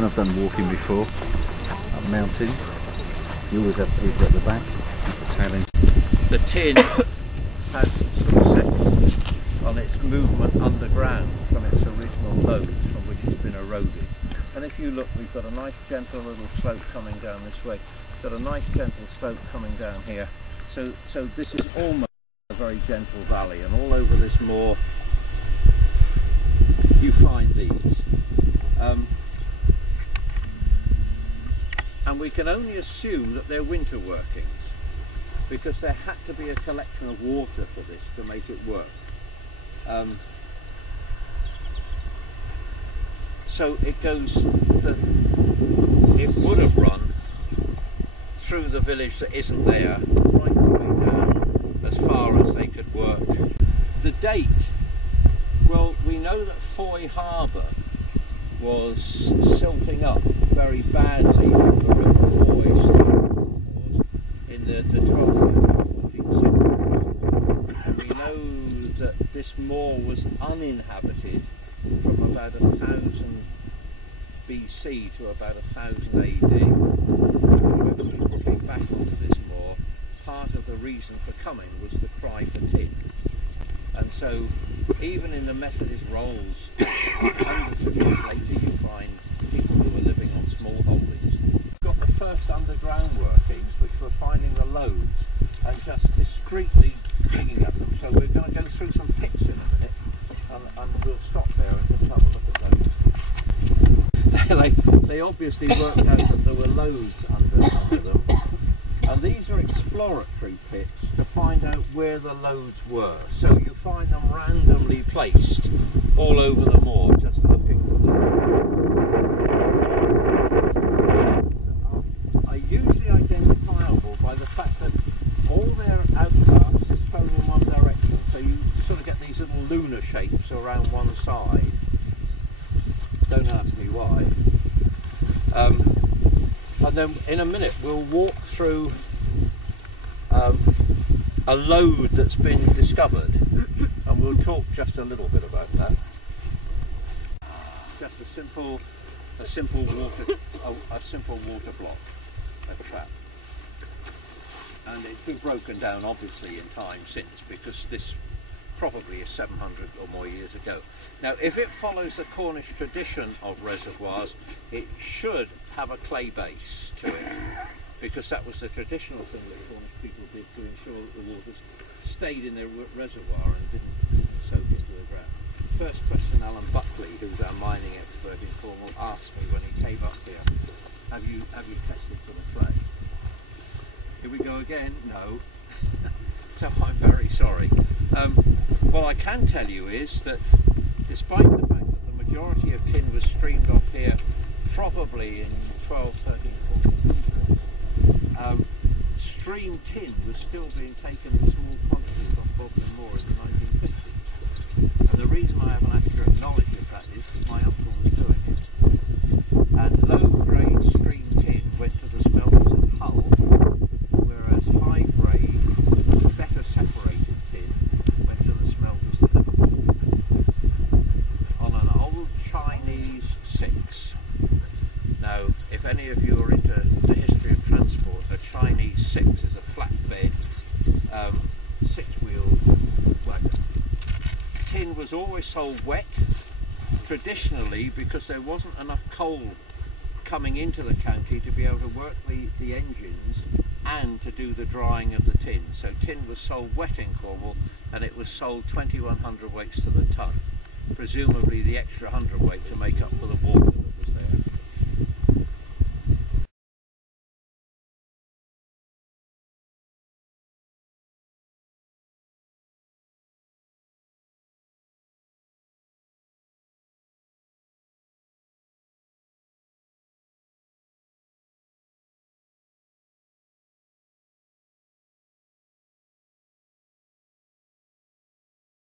when I've done walking before, up mountains, you always have people at the back, people tailing. The tin has sort of set on its movement underground from its original loads from which it's been eroded. And if you look, we've got a nice gentle little slope coming down this way. Got a nice gentle slope coming down here. So this is almost a very gentle valley, and all over this moor you find these. And we can only assume that they're winter workings, because there had to be a collection of water for this to make it work. So it goes, it would have run through the village that isn't there, right the way down as far as they could work. The date, well, we know that Foy Harbour was silting up very badly from the River Foy in the 12th and 14th century. And we know that this moor was uninhabited from about 1000 BC to about 1000 AD. When people came back onto this moor, part of the reason for coming was the cry for tin. And so even in the Methodist rolls, hundreds of years later, you find people who were living on small holdings. We've got the first underground workings, which were finding the loads and just discreetly digging at them. So we're going to go through some pits in a minute, and we'll stop there and just have a look at those. They obviously worked out that there were loads under them. And these are exploratory pits to find out where the loads were. So you find them randomly placed all over the moor, just looking for them. Are usually identifiable by the fact that all their outcasts is thrown in one direction. So you sort of get these little lunar shapes around one side. Don't ask me why. And then in a minute we'll walk through a load that's been discovered, and we'll talk just a little bit about that. Just a simple water block, a trap, and it's been broken down obviously in time since, because this probably is 700 or more years ago. Now, if it follows the Cornish tradition of reservoirs, it should have a clay base to it, because that was the traditional thing that the Cornish people did to ensure that the waters stayed in their reservoir and didn't soak into the ground. First question Alan Buckley, who's our mining expert in Cornwall, asked me when he came up here, have you tested for the clay? Here we go again, no. So I'm very sorry. What I can tell you is that despite the fact that the majority of tin was streamed off here probably in 12, 13, 1400s, streamed tin was still being taken in small quantities off Bodmin Moor in the 1950s. And the reason I have an accurate knowledge of that is that my uncle was doing it. And low-grade streamed tin went to the smelters at Hull, whereas high-grade, better separated tin went to the smelters at Liverpool. On an old Chinese 6. Now, if any of you are into the history of transport, a Chinese 6 is a flatbed, six-wheel wagon. Tin was always sold wet, traditionally, because there wasn't enough coal coming into the county to be able to work the engines and to do the drying of the tin. So tin was sold wet in Cornwall, and it was sold 2100 weights to the ton, presumably the extra 100 weight to make up for the water